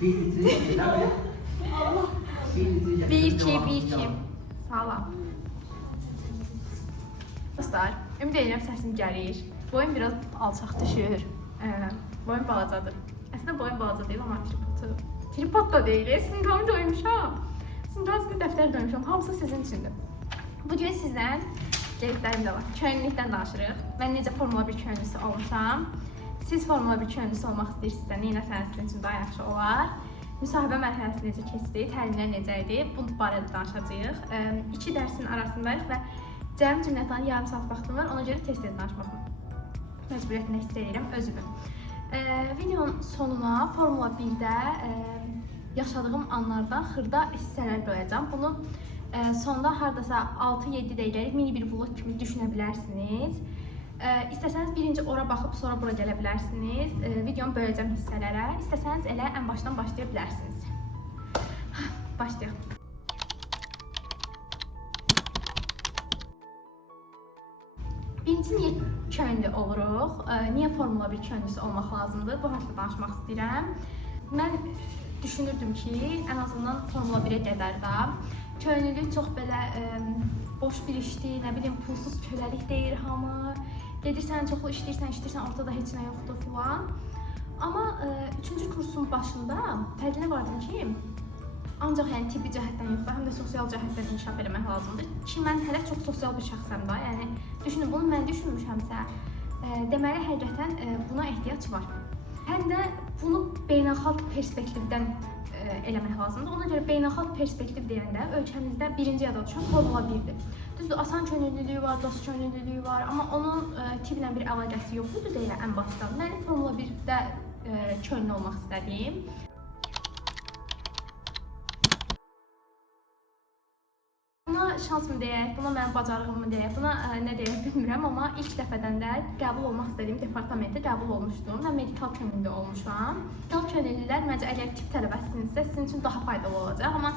Bir iki. Sağ ol. Dostlar, ümid edirəm səsim gəlir. Boyum biraz alçaq düşür. Boyum balacadır. Əslində boyum balaca deyil, amma tripod da deyil. Sinqamı doymuşam. Sinqamı dəftər doymuşam. Hamısı sizin üçündür. Bugün sizdən qeydlərim də var. Könüllükdən danışırıq. Mən necə Formula 1 könüllüsü olmuşam. Siz Formula 1 könüllüsü olmaq istəyirsinizsə, nə eləsəniz sizin üçün daha yaxşı olar. Müsahibə mərhələsi necə keçdi, təlimlər necə idi, bu barədə danışacağıq. 2 dərsin arasındayıq və cəmi cümlətanı yarım saat vaxtım var, ona görə tez-tez danışmaq məcburiyyətində hiss edirəm özümü. Videonun sonuna Formula 1-də yaşadığım anlardan xırda hissələr qoyacağım. Bunu sonda hardasa 6-7 dəqiqəlik mini bir vlog kimi düşünə bilərsiniz. İstəsəniz birinci ora baxıb sonra bura gələ bilərsiniz. Videonu böləcəm hissələrə. İstəsəniz elə ən başdan başlaya bilərsiniz. Başlayaq. Birinci niyə könüllü oluruq? Niyə Formula 1 könüllüsü olmaq lazımdır? Bu haqqda danışmaq istəyirəm. Mən düşünürdüm ki, ən azından Formula 1-ə qədər də könüllülük çox belə boş bir işdir, nə bilim, pulsuz köləlik deyir hamı. Gedirsən, çoxlu işləyirsən, ortada heç nə yoxdur filan. Amma 3-cü kursun başında fərqinə vardım ki, ancaq yəni tibbi cəhətdən yox da, həm də sosial cəhətdən inkişaf eləmək lazımdır. Ki, mən hələ çox sosial bir şəxsəm da, yəni düşünün, bunu mən düşünmüşəmsə, deməli, həqiqətən buna ehtiyac var. Həm də bunu beynəlxalq perspektivdən eləmək lazımdır. Ona görə beynəlxalq perspektiv deyəndə ölkəmizdə birinci yada düşən Formula 1-dir. Düzdür, asan könüllülüyü var, dost könüllülüyü var, amma onun tiblə bir əlaqəsi yoxdur deyə ən başdan. Mən Formula 1-də könüllü olmaq istədiyim. Buna şans mı deyək, buna mənim bacarığım mı deyək, buna nə deyək bilmirəm, amma ilk dəfədən də qəbul olmaq istədiyim departamentə qəbul olmuşdum və medikal könüllü olmuşam. Medikal könüllülər məncə əgər tibb tələbəsinizsə sizin üçün daha faydalı olacaq, amma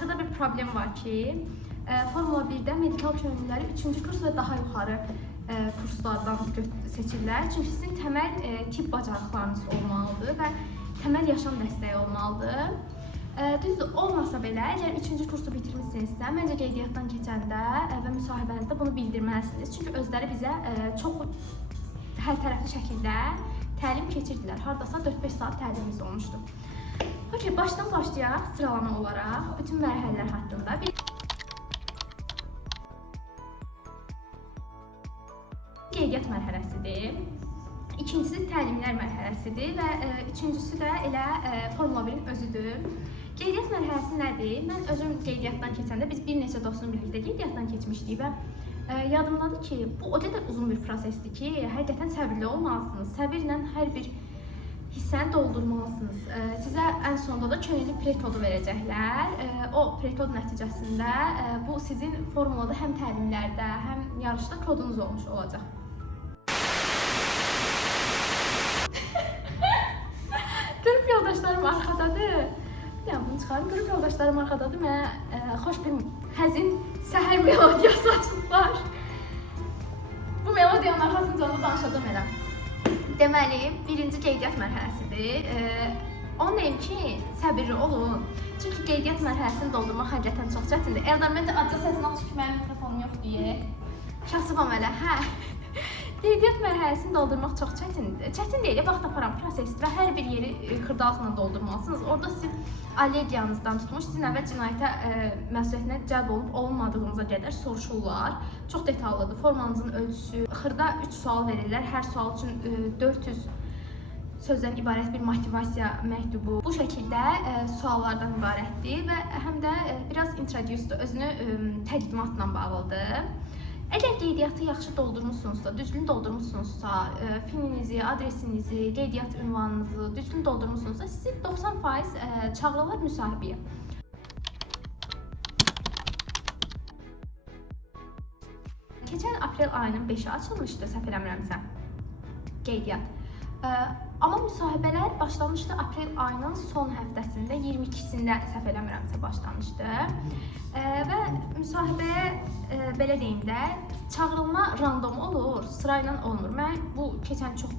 xırda bir problem var ki, Formula 1-də medikal könüllüləri 3-cü kurs və daha yuxarı kurslardan seçirlər. Çünki sizin təməl tibb bacarıqlarınız olmalıdır və təməl yaşam dəstəyi olmalıdır. Düzdür, olmasa belə, əgər 3-cü kursu bitirmişsinizsə, məncə qeydiyyatdan keçəndə və müsahibənizdə bunu bildirməlisiniz. Çünki özləri bizə çox hər tərəfli şəkildə təlim keçirdilər. Hardasa 4-5 saat təlimimiz olmuşdu. Okey, başdan başlayaq sıralama olaraq bütün mərhələlər haqqında. Qeydiyyat mərhələsidir. İkincisi təlimlər mərhələsidir və üçüncüsü də elə Formula 1-in özüdür. Qeydiyyat mərhələsi nədir? Mən özüm qeydiyyatdan keçəndə biz bir neçə dostumla birlikdə qeydiyyatdan keçmişdik və yadımdadır ki, bu o qədər uzun bir prosesdir ki, həqiqətən səbirli olmalısınız. Səbirlə hər bir hissəni doldurmalısınız. Sizə ən sonunda da könüllü prekodu verəcəklər. O prekod nəticəsində bu sizin formulada həm təlimlərdə, həm yarışda kodunuz olmuş olacaq. Qrup yoldaşlarım arxadadır. Yəni, bunu çıxarım. Qrup yoldaşlarım arxadadır. Mənə xoş bir həzin səhər melodiyası açıblar. Bu melodiyanın arxasınca onu danışacağım elə. Deməli, birinci qeydiyyat mərhələsidir. Onu deyim ki, səbirli olun. Çünki qeydiyyat mərhələsini doldurmaq həqiqətən çox çətindir. Eldar, məncə acı səsini aç ki, mənim mikrofonum yox deyə. Kasıbam elə, hə. Qeydiyyat mərhələsini doldurmaq çox çətindir. Çətin deyil, vaxt aparan prosesdir və hər bir yeri xırdalıqla doldurmalısınız. Orada sizin allergiyanızdan tutmuş, sizin əvvəl cinayətə məsuliyyətinə cəlb olub olmadığınıza qədər soruşurlar. Çox detallıdır, formanızın ölçüsü. Xırda 3 sual verirlər, hər sual üçün 400 sözdən ibarət bir motivasiya məktubu. Bu şəkildə suallardan ibarətdir və həm də biraz introducedur, özünü təqdimatla bağlıdır. Əgər qeydiyyatı yaxşı doldurmuşsunuzsa, düzgün doldurmuşsunuzsa, filminizi, adresinizi, qeydiyyat ünvanınızı düzgün doldurmuşsunuzsa, sizi 90% çağırırlar müsahibəyə. Keçən aprel ayının 5-i açılmışdı, səhv eləmirəmsə, qeydiyyat. Amma müsahibələr başlamışdı aprel ayının son həftəsində, 22-sində səhv eləmirəmsə başlamışdı. Və müsahibəyə belə deyim də, çağırılma random olur, sırayla olmur. Mən bu keçən çox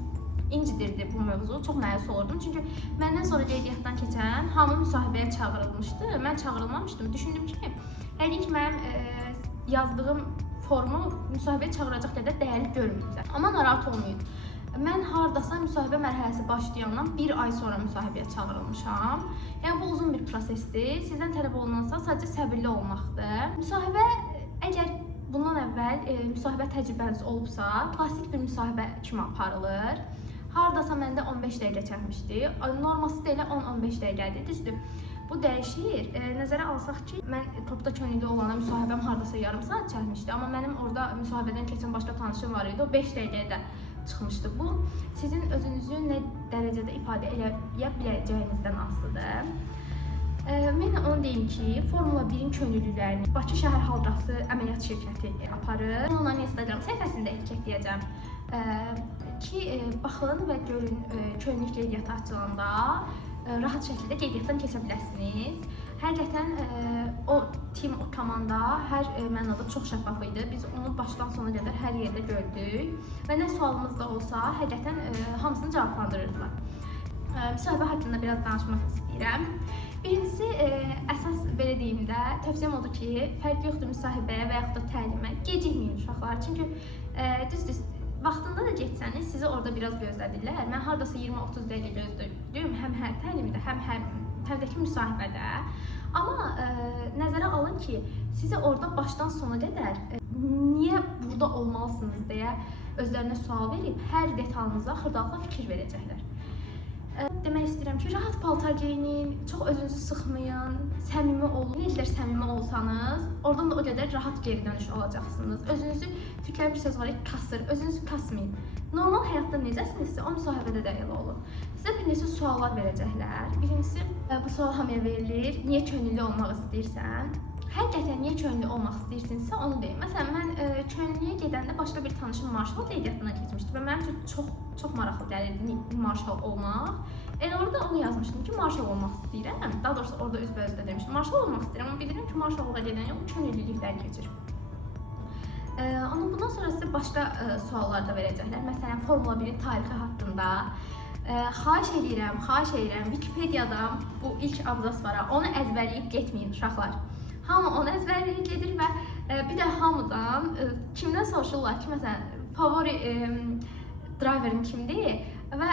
incidirdi bu mövzu. Çox məyus olurdum. Çünki məndən sonra qeydiyyatdan keçən hamı müsahibəyə çağırılmışdı. Mən çağırılmamışdım. Düşündüm ki, yəqin ki mənim yazdığım formu müsahibəyə çağıracaq qədər dəyərli görməyiblər. Amma narahat olmayın. Mən hardasa müsahibə mərhələsi başlayandan 1 ay sonra müsahibəyə çağırılmışam. Yəni bu uzun bir prosesdir. Sizdən tələb olunansa sadəcə səbirli olmaqdır. Müsahibə əgər bundan əvvəl müsahibə təcrübəniz olubsa, klassik bir müsahibə kimi aparılır. Hardasa məndə 15 dəqiqə çəkmişdi. Norması da elə 10-15 dəqiqədir. Düzdür. Bu dəyişir. Nəzərə alsaq ki, mən topda könüllü olana müsahibəm hardasa yarım saat çəkmişdi. Amma mənim orada müsahibədən keçən başqa tanışım var idi. O 5 dəqiqəyə də çıxmışdı. Bu sizin özünüzü nə dərəcədə ifadə edə biləcəyinizdən asılıdır. Mən onu deyim ki, Formula 1-in könüllülərini Bakı şəhər halqası əməliyyat şirkəti aparır. Onların Instagram səhifəsində etiketləyəcəm ki, baxın və görün könüllü qeydiyyatı açılanda rahat şəkildə qeydiyyatdan keçə biləsiniz. Həqiqətən o tim, o komanda hər mənada çox şəffaf idi. Biz onu başdan sona qədər hər yerdə gördük və nə sualımız da olsa, həqiqətən hamısını cavablandırırdılar. Müsahibə haqqında biraz danışmaq istəyirəm. Birincisi, əsas belə deyim də, tövsiyəm odur ki, fərq yoxdur müsahibəyə və yaxud da təlimə gecikməyin uşaqlar. Çünki düz-düz vaxtında da getsəniz, sizi orada biraz gözlədirlər. Mən hardasa 20-30 dəqiqə gözlədim, həm hər təlimdə, həmdəki müsahibədə. Amma nəzərə alın ki, sizi orada başdan sona qədər niyə burada olmalısınız deyə özlərinə sual verib, hər detalınıza xırdalıqla fikir verəcəklər. Demək istəyirəm ki, rahat paltar geyinin, çox özünüzü sıxmayın, səmimi olun. Nə qədər səmimi olsanız, oradan da o qədər rahat geri dönüş olacaqsınız. Özünüzü, Türklərin bir söz var, kasır, özünüzü kasmayın. Normal həyatda necəsinizsə, o müsahibədə də elə olun. Sizə bir neçə suallar verəcəklər. Birincisi, bu sual hamıya verilir, niyə könüllü olmaq istəyirsən? Həqiqətən niyə könüllü olmaq istəyirsinizsə, onu deyim. Məsələn, mən könüllüyə gedəndə başqa bir tanışım marşal qeydiyyatından keçmişdi və mənim üçün çox maraqlı gəlirdi marşal olmaq. Elə orada onu yazmışdım ki, marşal olmaq istəyirəm. Daha doğrusu orada üzbə-üzdə demişdim. Marşal olmaq istəyirəm, amma bilirəm ki, marşallığa gedən yox, könüllülüklər keçir. Amma bundan sonra sizə başqa suallar da verəcəklər. Məsələn, Formula 1-in tarixi haqqında. Xahiş edirəm, Wikipediyadan bu ilk abzas var, onu əzbərləyib getməyin uşaqlar. Hamı onu əzbərləyib gedir və bir də hamıdan kimdən soruşurlar ki, məsələn, favori driverin kimdir və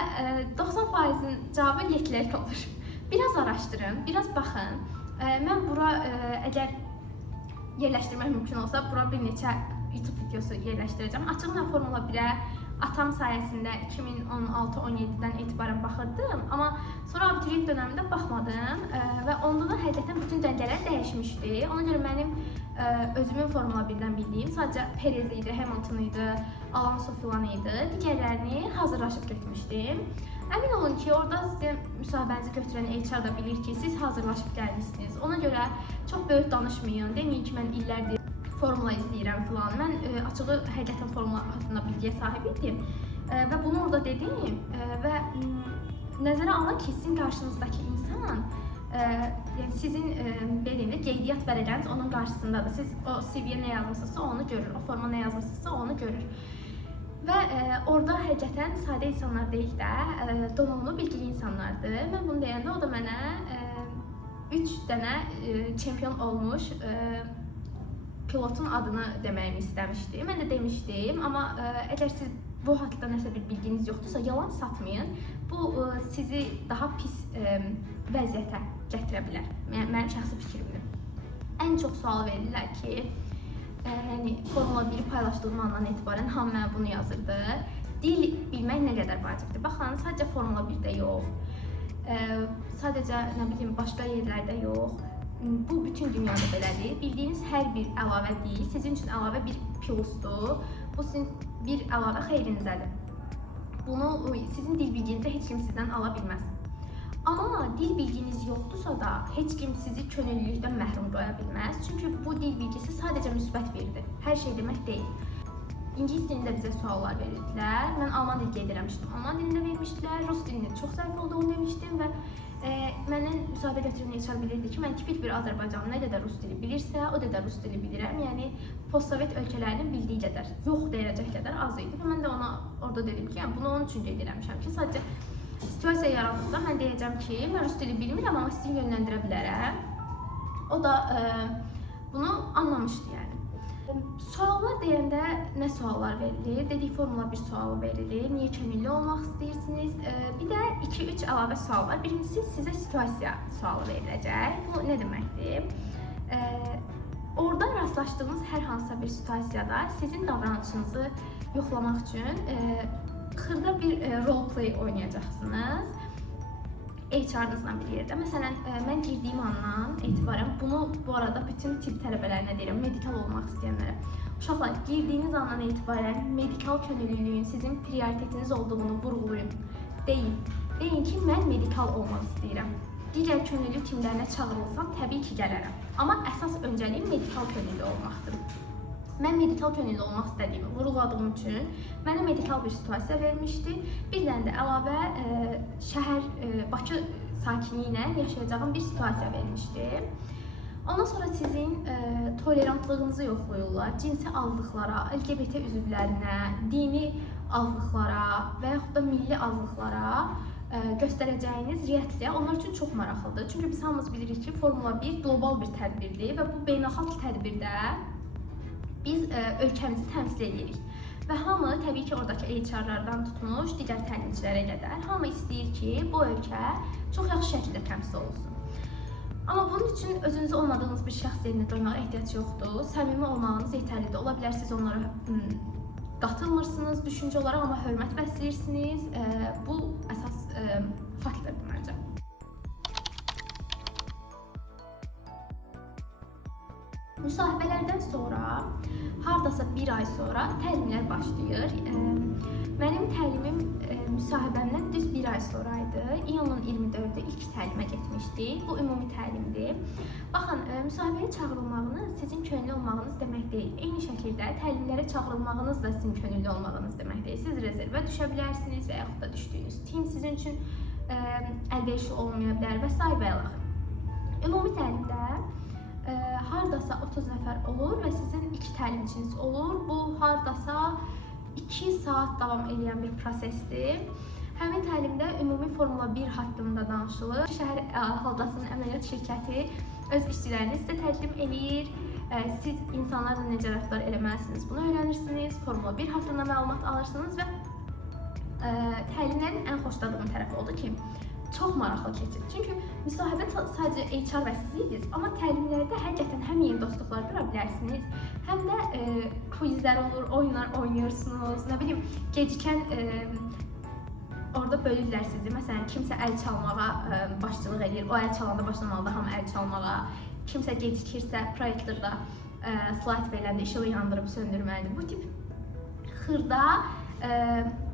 90%-in cavabı Leclerc olur. Biraz araşdırın, biraz baxın. Mən bura əgər yerləşdirmək mümkün olsa, bura bir neçə YouTube videosu yerləşdirəcəm. Açıqla Formula 1-ə atam sayəsində 2016-17-dən etibarən baxırdım, amma sonra abituriyent dönəmində baxmadım və onda da həqiqətən bütün dəngələr dəyişmişdi. Ona görə mənim özümün Formula 1-dən bildiyim sadəcə Perez idi, Hamilton idi, Alonso filan idi. Digərlərini hazırlaşıb getmişdim. Əmin olun ki, orada sizin müsahibənizi götürən HR da bilir ki, siz hazırlaşıb gəlmişsiniz. Ona görə çox böyük danışmayın, deməyin ki, mən illərdir formula izləyirəm filan. Mən açığı həqiqətən formula haqqında bilgiyə sahib idim və bunu orada dedim və nəzərə alın ki, sizin qarşınızdakı insan yəni sizin belə qeydiyyat vərəqəniz onun qarşısındadır. Siz o CV-yə nə yazmısınızsa onu görür, o forma nə yazmısınızsa onu görür. Və orada həqiqətən sadə insanlar deyil də, donanımlı bilgili insanlardır. Mən bunu deyəndə o da mənə 3 dənə çempion olmuş pilotun adını deməyimi istəmişdi. Mən də demişdim, amma əgər siz bu haqqda nəsə bir bilginiz yoxdursa, yalan satmayın. Bu sizi daha pis vəziyyətə gətirə bilər. Mənim şəxsi fikrimdir. Ən çox sual verirlər ki, yəni Formula 1-i paylaşdığım andan etibarən hamı mənə bunu yazırdı. Dil bilmək nə qədər vacibdir? Baxın, sadəcə Formula 1-də yox, sadəcə nə bilim başqa yerlərdə yox. Bu bütün dünyada belədir. Bildiyiniz hər bir əlavə deyil, sizin üçün əlavə bir plusdur. Bu sizin bir əlavə xeyrinizədir. Bunu sizin dil bilginizdə heç kim sizdən ala bilməz. Amma dil bilginiz yoxdursa da heç kim sizi könüllülükdən məhrum qoya bilməz. Çünki bu dil bilgisi sadəcə müsbət biridir. Hər şey demək deyil. İngilis dilində bizə suallar verirdilər. Mən Alman dili qeyd eləmişdim. Alman dilində vermişdilər, Rus dilində çox zəif olduğunu demişdim və məndən müsahibə götürən HR bilirdi ki, mən tipik bir Azərbaycanlı nə qədər rus dili bilirsə, o qədər rus dili bilirəm. Yəni postsovet ölkələrinin bildiyi qədər, yox deyəcək qədər az idi. Və mən də ona orada dedim ki, yəni bunu onun üçün qeyd eləmişəm ki, sadəcə situasiya yarandıqda mən deyəcəm ki, mən rus dili bilmirəm, amma sizi yönləndirə bilərəm. O da bunu anlamışdı yəni. Suallar deyəndə nə suallar verilir? Dedik formula 1 sualı verilir. Niyə könüllü olmaq istəyirsiniz? Bir də 2-3 əlavə sual var. Birincisi sizə situasiya sualı veriləcək. Bu nə deməkdir? Orada rastlaşdığınız hər hansısa bir situasiyada sizin davranışınızı yoxlamaq üçün xırda bir role play oynayacaqsınız. HR-nızla bir yerdə. Məsələn, mən girdiyim andan etibarən, bunu bu arada bütün tibb tələbələrinə deyirəm, medikal olmaq istəyənlərə. Uşaqlar, girdiyiniz andan etibarən medikal könüllülüyün sizin prioritetiniz olduğunu vurğulayın. Deyin ki, mən medikal olmaq istəyirəm. Digər könüllü timlərinə çağırılsam, təbii ki, gələrəm. Amma əsas öncəliyim medikal könüllü olmaqdır. Mən medikal könüllü olmaq istədiyimi vurğuladığım üçün mənə medikal bir situasiya vermişdi. Bir dənə də əlavə şəhər Bakı sakini ilə yaşayacağım bir situasiya vermişdi. Ondan sonra sizin tolerantlığınızı yoxlayırlar. Cinsi azlıqlara, LGBT üzvlərinə, dini azlıqlara və yaxud da milli azlıqlara göstərəcəyiniz reaksiya onlar üçün çox maraqlıdır. Çünki biz hamımız bilirik ki, Formula 1 qlobal bir tədbirdir və bu beynəlxalq tədbirdə biz ölkəmizi təmsil edirik. Və hamı, təbii ki, oradakı HR-lardan tutmuş, digər təlimçilərə qədər, hamı istəyir ki, bu ölkə çox yaxşı şəkildə təmsil olunsun. Amma bunun üçün özünüzü olmadığınız bir şəxs yerinə qoymağa ehtiyac yoxdur. Səmimi olmağınız yetərlidir. Ola bilər siz onlara qatılmırsınız düşüncə olaraq, amma hörmət bəsləyirsiniz. Bu əsas faktördur məncə. Müsahibələrdən sonra, hardasa bir ay sonra təlimlər başlayır. Mənim təlimim müsahibəmdən düz bir ay sonraydı. İyunun 24-də ilk təlimə getmişdik. Bu ümumi təlimdir. Baxın, müsahibəyə çağırılmağınız sizin könüllü olmağınız demək deyil. Eyni şəkildə təlimlərə çağırılmağınız da sizin könüllü olmağınız demək deyil. Siz rezervə düşə bilərsiniz və yaxud da düşdüyünüz tim sizin üçün əlverişli olmaya bilər və s. və ilaxır. Ümumi təlimdə hardasa 30 nəfər olur və sizin 2 təlimçiniz olur. Bu hardasa 2 saat davam edən bir prosesdir. Həmin təlimdə ümumi Formula 1 haqqında danışılır. Şəhər Haldasının əməliyyat şirkəti öz işçilərini sizə təqdim edir. Siz insanlarla necə rəftar eləməlisiniz, bunu öyrənirsiniz. Formula 1 haqqında məlumat alırsınız və təlimlərin ən xoşladığım tərəfi odur ki, çox maraqlı keçir. Çünki müsahibə sadəcə HR və siz idiniz, amma təlimlərdə həqiqətən həm yeni dostluqlar qura bilərsiniz, həm də quizlər olur, oyunlar oynuyorsunuz, nə bilim, gecikən orada bölürlər sizi. Məsələn, kimsə əl çalmağa başçılıq edir, o əl çalanda başlamalıdır, hamı əl çalmağa. Kimsə gecikirsə, proyektorda slayd veriləndə işığı yandırıb söndürməlidir. Bu tip xırda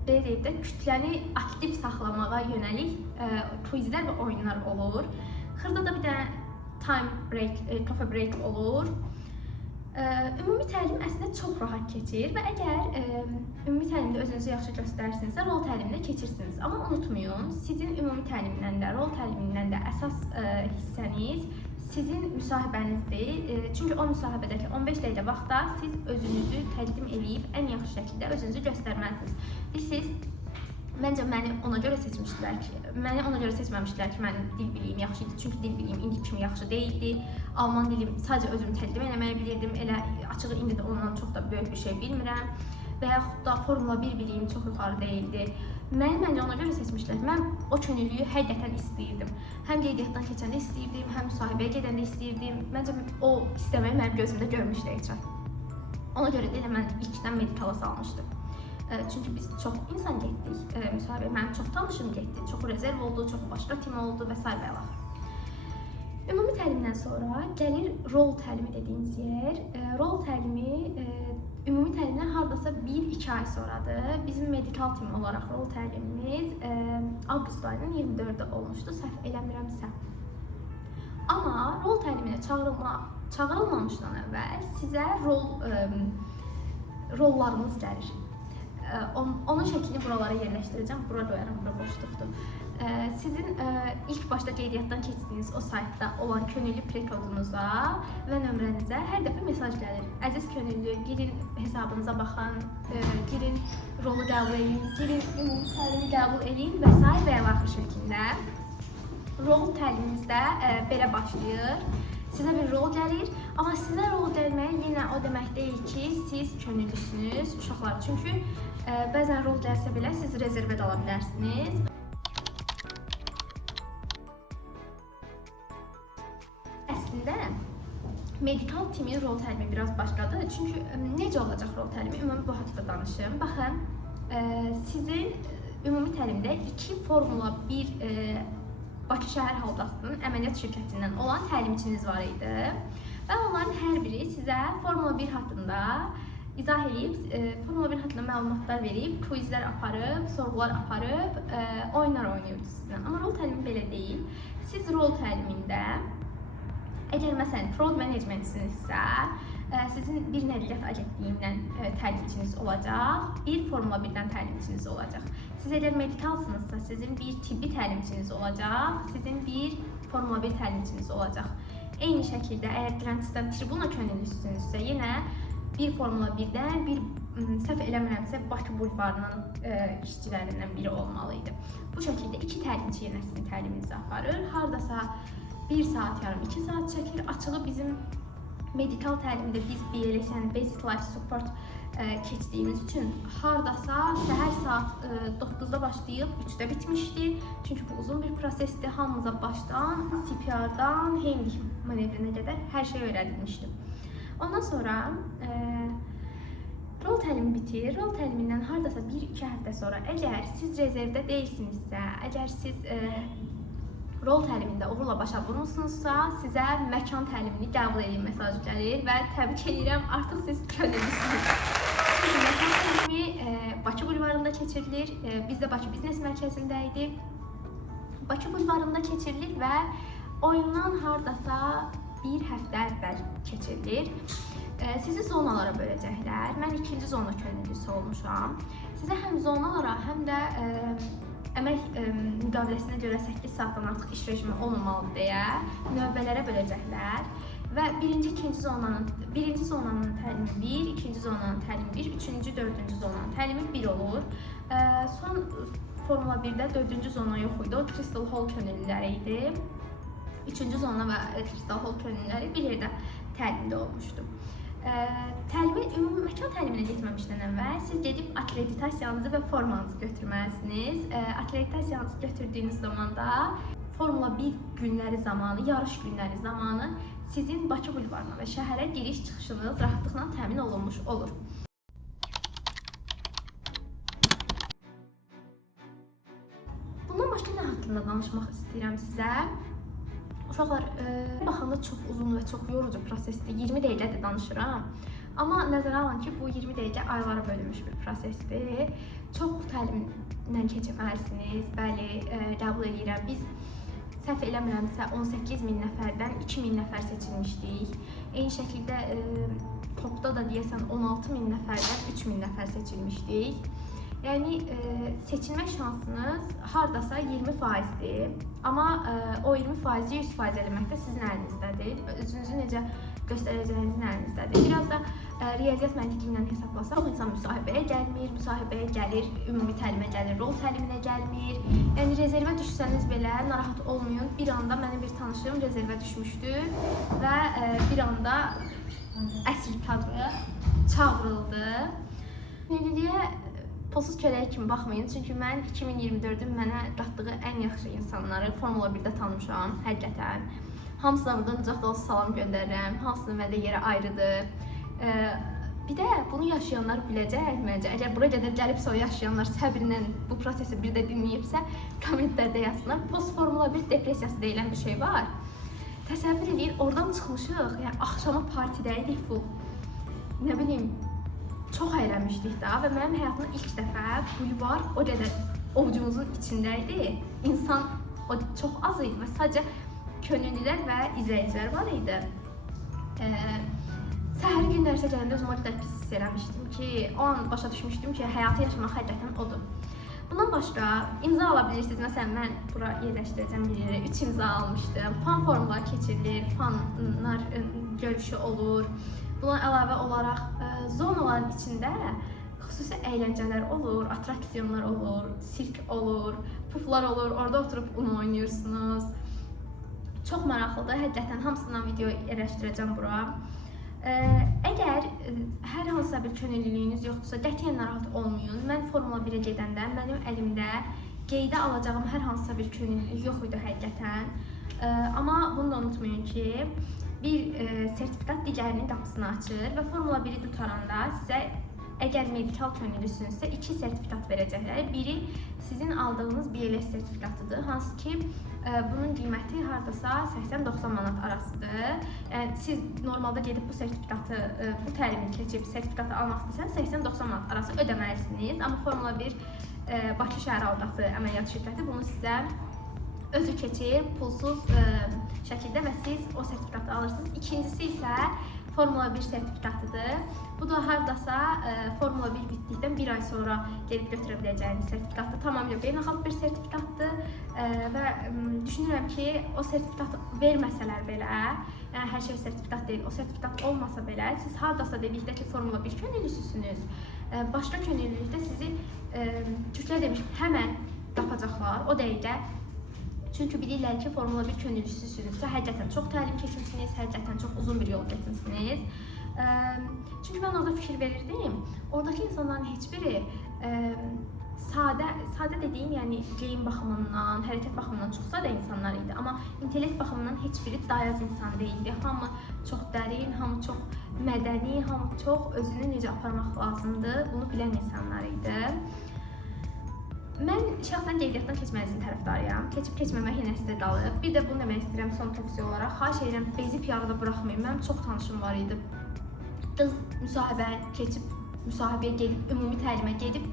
belə deyib də, kütləni aktiv saxlamağa yönəlik quizlər və oyunlar olur. Xırda da bir dənə time break, coffee break olur. Ümumi təlim əslində çox rahat keçir və əgər ümumi təlimdə özünüzü yaxşı göstərirsinizsə, rol təlimində keçirsiniz. Amma unutmayın, sizin ümumi təlimindən də, rol təlimindən də əsas hissəniz sizin müsahibənizdir. Çünki o müsahibədəki 15 dəqiqə vaxtda siz özünüzü təqdim edib ən yaxşı şəkildə özünüzü göstərməlisiniz. Siz məncə məni ona görə seçməmişdilər ki, mənim dil biliyim yaxşı idi. Çünki dil biliyim indi kimi yaxşı deyildi. Alman dilim sadəcə özümü təqdim eləməyi bilirdim. Elə açığı indi də ondan çox da böyük bir şey bilmirəm. Və yaxud da Formula 1 biliyim çox yuxarı deyildi. Məni məncə ona görə seçmişlər. Mən o könüllüyü həqiqətən istəyirdim. Həm qeydiyyatdan keçəndə istəyirdim, həm müsahibəyə gedəndə istəyirdim. Məncə o istəməyi mənim gözümdə görmüşdü HR. Ona görə də elə mən ilkdən medikala salmışdım. Çünki biz çox insan getdik müsahibəyə. Mənim çox tanışım getdi, çox rezerv oldu, çox başqa tim oldu və s. və ilaxır. Ümumi təlimdən sonra gəlir rol təlimi dediyimiz yer. Rol təlimi ümumi təlimdən hardasa 1-2 ay sonradır. Bizim medikal tim olaraq rol təlimimiz avqust ayının 24-də olmuşdu, səhv eləmirəmsə. Amma rol təliminə çağırılmamışdan əvvəl sizə rollarınız gəlir. Onun şəklini buralara yerləşdirəcəm. Bura qoyaram, bura boşluqdur. sizin ilk başda qeydiyyatdan keçdiyiniz o saytda olan könüllü prekodunuza və nömrənizə hər dəfə mesaj gəlir. Əziz könüllü, girin hesabınıza baxın, girin rolu qəbul edin, girin ümumi təlimi qəbul edin və s. və axır şəklində. Rol təlimimizdə belə başlayır. Sizə bir rol gəlir, amma sizə rol gəlməyə yenə o demək deyil ki, siz könüllüsünüz uşaqlar. Çünki bəzən rol gəlsə belə siz rezervə də ala bilərsiniz. Əslində, medikal timin rol təlimi biraz başqadır. Çünki necə olacaq rol təlimi? Ümumi bu haqda danışım. Baxın, sizin ümumi təlimdə 2 Formula 1 Bakı şəhər haldasının əməliyyat şirkətindən olan təlimçiniz var idi. Və onların hər biri sizə Formula 1 haqqında izah edib, Formula 1 haqqında məlumatlar verib, quizlər aparıb, sorğular aparıb, oyunlar oynayırdı sizinlə. Amma rol təlimi belə deyil. Siz rol təlimində, əgər məsələn fraud menecmentsinizsə, sizin bir nəqliyyat agentliyindən təlimçiniz olacaq, bir Formula 1-dən təlimçiniz olacaq. Siz əgər medikalsınızsa, sizin bir tibbi təlimçiniz olacaq, sizin bir Formula 1 təlimçiniz olacaq. Eyni şəkildə, əgər Grandistan tribuna könüllüsünüzsə, yenə bir Formula 1-dən, bir səhv eləmirəmsə, Bakı bulvarının işçilərindən biri olmalıydı. Bu şəkildə 2 təlimçi yenə sizin təliminizi aparır. Hardasa 1 saat yarım, 2 saat çəkir. Açığı bizim medikal təlimdə biz BLS, yəni Basic Life Support keçdiyimiz üçün hardasa səhər saat 9-da başlayıb 3-də bitmişdi. Çünki bu uzun bir prosesdir. Hamımıza başdan, CPR-dan, Heimlich manevrinə qədər hər şey öyrədilmişdi. Ondan sonra rol təlimi bitir. Rol təlimindən hardasa 1-2 həftə sonra əgər siz rezervdə deyilsinizsə, əgər siz rol təlimində uğurla başa vurmuşsunuzsa, sizə məkan təlimini qəbul edin mesajı gəlir və təbrik edirəm, artıq siz könüllüsünüz. Çünki məkan təlimi Bakı bulvarında keçirilir, biz də Bakı Biznes Mərkəzində idi. Bakı bulvarında keçirilir və oyundan hardasa bir həftə əvvəl keçirilir. Sizi zonalara böləcəklər. Mən 2-ci zona könüllüsü olmuşam. Sizə həm zonalara, həm də əmək müqaviləsinə görə 8 saatdan artıq iş rejimi olmamalı deyə növbələrə böləcəklər. Və birinci zonanın təlimi 1, ikinci zonanın təlimi 1, üçüncü, dördüncü zonanın təlimi 1 olur. Son Formula 1-də 4-cü zona yox idi, o Crystal Hall könüllüləri idi. 3-cü zona və Crystal Hall könüllüləri bir yerdə təlimdə olmuşdu. Ümumi məkan təliminə getməmişdən əvvəl siz gedib akreditasiyanızı və formanızı götürməlisiniz. Akreditasiyanızı götürdüyünüz zaman da Formula 1 günləri zamanı, yarış günləri zamanı sizin Bakı bulvarına və şəhərə giriş-çıxışınız rahatlıqla təmin olunmuş olur. Bundan başqa nə haqqında danışmaq istəyirəm sizə? Uşaqlar, baxanda çox uzun və çox yorucu prosesdir. 20 dəqiqədir danışıram. Amma nəzərə alın ki, bu 20 dəqiqə aylara bölünmüş bir prosesdir. Çox təlimdən keçməlisiniz. Bəli, qəbul edirəm. Biz səhv eləmirəmsə 18.000 nəfərdən 2.000 nəfər seçilmişdik. Eyni şəkildə topda da deyəsən 16.000 nəfərdən 3.000 nəfər seçilmişdik. Yəni seçilmə şansınız hardasa 20%-dir. Amma o 20%-i 100% eləmək də sizin əlinizdədir. Özünüzü necə göstərəcəyinizin əlinizdədir. Biraz da riyaziyyat məntiqi ilə hesablasaq, o insan müsahibəyə gəlmir, müsahibəyə gəlir, ümumi təlimə gəlir, rol təliminə gəlmir. Yəni rezervə düşsəniz belə narahat olmayın. Bir anda mənim bir tanışım rezervə düşmüşdü və bir anda əsl kadrı çağırıldı. Yöneliyə pulsuz köləyə kimi baxmayın, çünki mən 2024-ün mənə qatdığı ən yaxşı insanları Formula 1-də tanımışam, həqiqətən. Hamısına buradan uzaq da olsa salam göndərirəm, hamısının məndə yeri ayrıdır. Bir də bunu yaşayanlar biləcək, məncə. Əgər bura qədər gəlibsə o yaşayanlar səbirlə bu prosesi bir də dinləyibsə, kommentlərdə yazsınlar. Post Formula 1 depressiyası deyilən bir şey var. Təsəvvür edin, oradan çıxmışıq, yəni axşama partidəydik full. Nə bilim, çox əylənmişdik da və mənim həyatımda ilk dəfə bulvar o qədər ovucumuzun içində idi. İnsan çox az idi və sadəcə könüllülər və izləyicilər var idi. Səhəri gün dərsə gələndə özümü o qədər pis hiss eləmişdim ki, o an başa düşmüşdüm ki, həyatı yaşamaq həqiqətən odur. Bundan başqa imza ala bilirsiniz. Məsələn, mən bura yerləşdirəcəm bir yerə 3 imza almışdım. Fan forumları keçirilir, fanlar görüşü olur. Buna əlavə olaraq zonaların içində xüsusi əyləncələr olur, attraksiyonlar olur, sirk olur, puflar olur. Orada oturub onu oynayırsınız. Çox maraqlıdır. Həqiqətən hamısından video yerləşdirəcəm bura. Əgər hər hansısa bir könüllülüyünüz yoxdursa, qətiyyən narahat olmayın. Mən Formula 1-ə gedəndə mənim əlimdə qeydə alacağım hər hansısa bir könüllülük yox idi həqiqətən. Amma bunu da unutmayın ki, bir sertifikat digərinin qapısını açır və Formula 1-i tutaranda sizə əgər medikal könüllüsünüzsə 2 sertifikat verəcəklər. Biri sizin aldığınız BLS sertifikatıdır, hansı ki bunun qiyməti hardasa 80-90 manat arasıdır. Yəni siz normalda gedib bu sertifikatı, bu təlimi keçib sertifikatı almaq istəsəniz 80-90 manat arası ödəməlisiniz. Amma Formula 1 Bakı şəhər halqası əməliyyat şirkəti bunu sizə özü keçir, pulsuz şəkildə və siz o sertifikatı alırsınız. İkincisi isə Formula 1 sertifikatıdır. Bu da hardasa Formula 1 bitdikdən bir ay sonra gelib götürə biləcəyiniz sertifikatdır. Tamamilə beynəlxalq bir sertifikatdır və düşünürəm ki, o sertifikatı verməsələr belə, yəni hər şey sertifikat deyil, o sertifikat olmasa belə, siz hardasa dedikdə ki, Formula 1 könüllüsüsünüz, başqa könüllülükdə sizi Türklər demiş, həmən tapacaqlar o dəqiqə. Çünki bilirlər ki, Formula 1 könüllüsüsünüzsə, həqiqətən çox təlim keçirsiniz, həqiqətən çox uzun bir yol getmisiniz. Çünki mən orada fikir verirdim, oradakı insanların heç biri sadə dediyim, yəni geyim baxımından, hərəkət baxımından çox sadə insanlar idi. Amma intellekt baxımından heç biri dayaz insan deyildi. Hamı çox dərin, hamı çox mədəni, hamı çox özünü necə aparmaq lazımdır, bunu bilən insanlar idi. Mən şəxsən qeydiyyatdan keçmənizin tərəfdarıyam. Keçib-keçməmək yenə sizdə qalıb. Bir də bunu demək istəyirəm son tövsiyə olaraq. Xahiş edirəm, bezib yarıda buraxmayın. Mənim çox tanışım var idi. Qız müsahibə keçib, müsahibəyə gedib, ümumi təlimə gedib,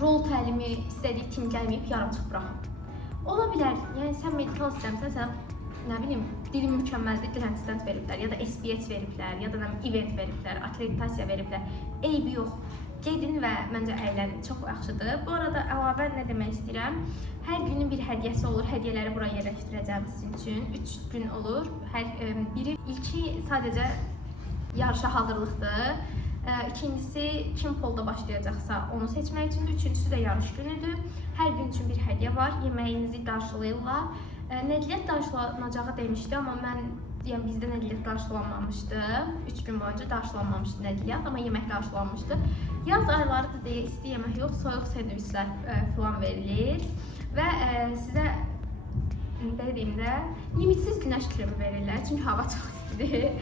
rol təlimi istədiyi tim gəlməyib, yarım çıx buraxıb. Ola bilər, yəni sən medikal istəmirsən, sənə, nə bilim, dili mükəmməldir, dil assistent veriblər, ya da SBS veriblər, ya da event veriblər, akreditasiya veriblər. Eybi yox. Gedin və məncə əylənin, çox yaxşıdır. Bu arada əlavə nə demək istəyirəm? Hər günün bir hədiyyəsi olur, hədiyyələri bura yerləşdirəcəm sizin üçün. 3 gün olur. İlki sadəcə yarışa hazırlıqdır. İkincisi kim polda başlayacaqsa onu seçmək üçündür. Üçüncüsü də yarış günüdür. Hər gün üçün bir hədiyyə var, yeməyinizi qarşılayırlar. Nəqliyyat qarşılanacağı demişdi, amma yəni bizdə nəqliyyat qarşılanmamışdı. 3 gün boyunca qarşılanmamışdı nəqliyyat, amma yemək qarşılanmışdı. Yaz aylarıdır deyə isti yemək yox, soyuq sendviçlər falan verilir. Və sizə, belə deyim də, limitsiz günəş kremi verirlər, çünki hava çox istidir.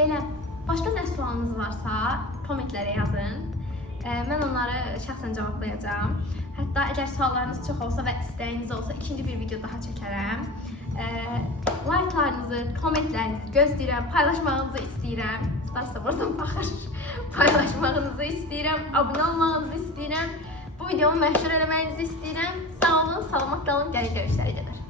Belə, başqa nə sualınız varsa, kommentlərə yazın. Mən onları şəxsən cavablayacağam. Hətta əgər suallarınız çox olsa və istəyiniz olsa, ikinci bir video daha çəkərəm. Like'larınızı, kommentlərinizi gözləyirəm, paylaşmağınızı istəyirəm. İstərsə buradan baxır. Paylaşmağınızı istəyirəm, abunə olmağınızı istəyirəm. Bu videomu məşhur eləməyinizi istəyirəm. Sağ olun, salamat qalın, gəlir görüşlərə qədər.